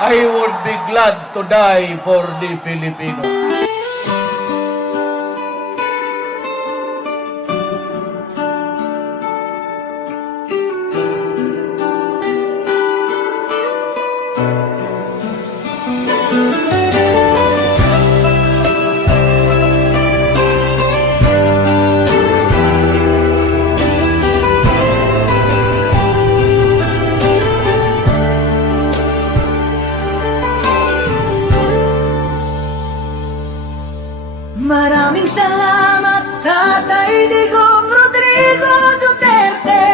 I would be glad to die for the Filipino. Maraming salamat, Tatay Digong Rodrigo Duterte.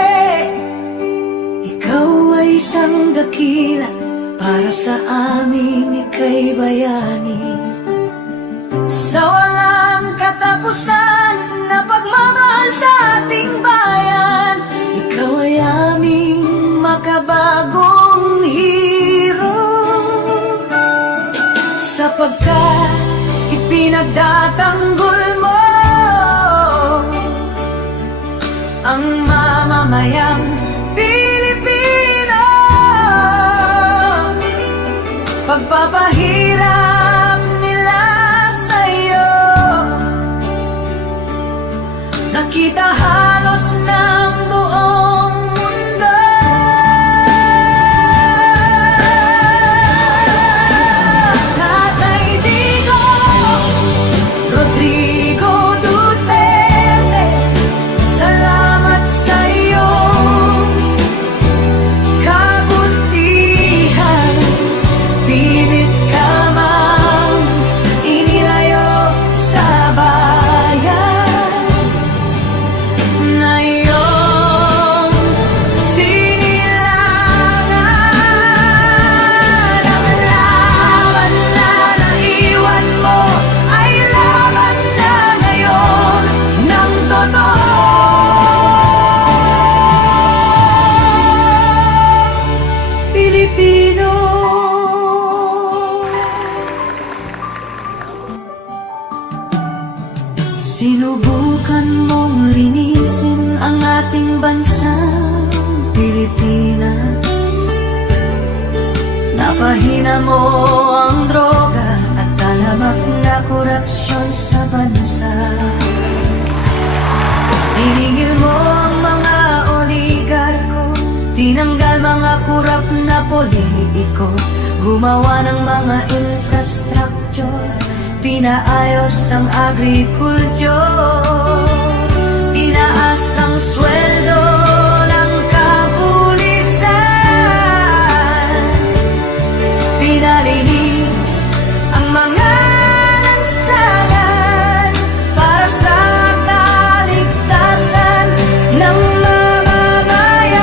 Ikaw ay isang dakila para sa aming ika'y bayani. Sa walang katapusan na pagmamahal sa ating bayan, ikaw ay aming makabagong hero. Sapagkat ipinagdatanggol mo ang mamamayang Pilipino. Pagpapahirap nila sa'yo, nakita halos ng buong mundo. Tatay Digong Rodrigo Duterte, salamat sa iyong kabutihan. Pilit ka mang inilayo sa bayan na iyong sinilangan. Ang laban na naiwan mo ay laban na ngayon ng totoo. Pilipino. Sinubukan mong linisin ang ating bansang Pilipinas. Napahina mo ang droga at talamak na korupsyon sa bansa. Sinigil mo ang mga oligarko, tinanggal mga kurap na politiko, gumawa ng mga infrastructure, pinaayos ang agrikultur, tinaas ang sweldo ng kapulisan, pinalinis ang mga lansangan para sa kaligtasan ng mamamayan.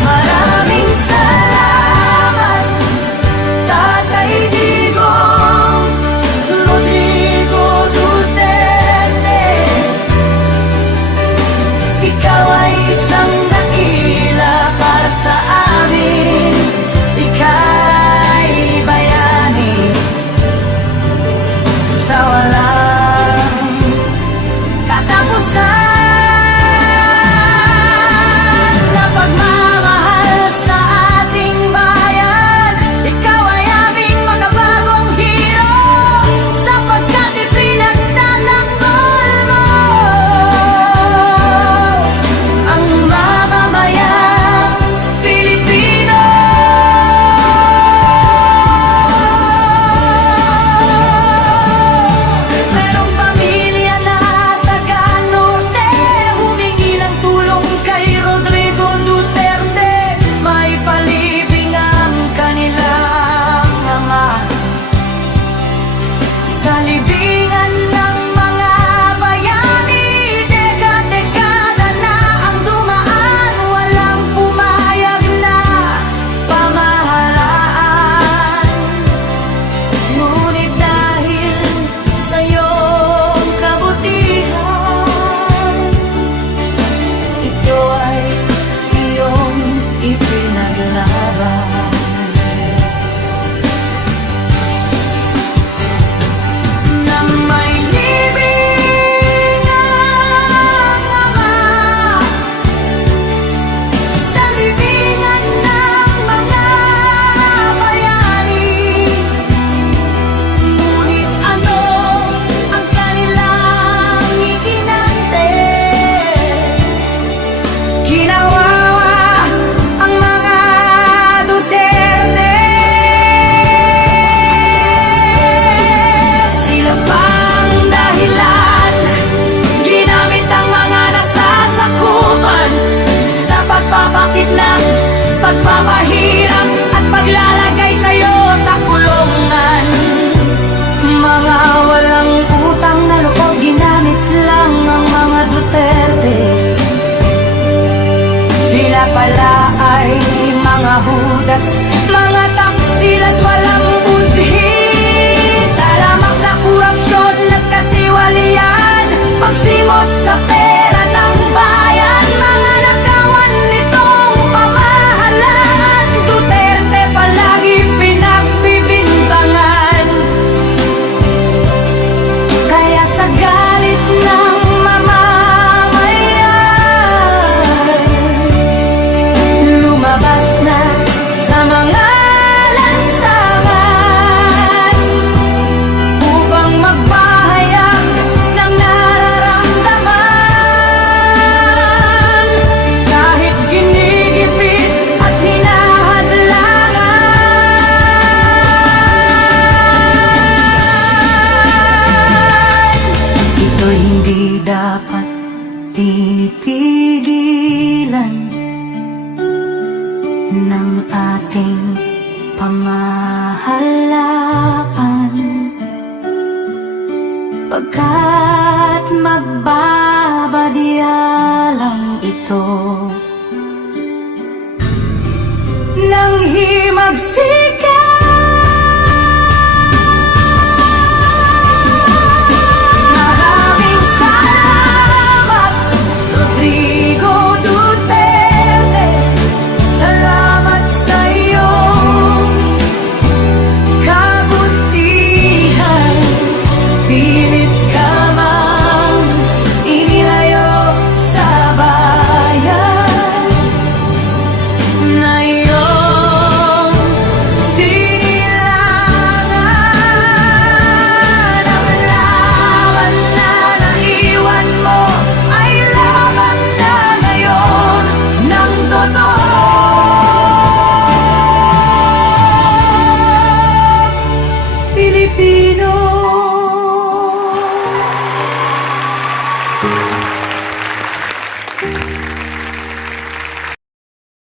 Maraming salamat, Tatay Digong pagpapahirap at paglalagay sa'yo sa kulungan. Mga walang utang na loob, ginamit lang ang mga Duterte. Sila pala ay mga hudas, mga taksil at walang budhi. Talamak na korupsyon at katiwalian, pagsimot sa pera ng bayan. Mga nakawan nitong pamahalaan, Duterte palagi pinagbibintangan. Kaya sa galit ng mamamayan, lumabas na sa mga lansangan upang magpahayag ng nararamdaman. Kahit ginigipit at hinahadlangan, ito'y hindi dapat pinipigilan ng ating pamahalaan, pagkat magbabadya lang ito ng himagsikan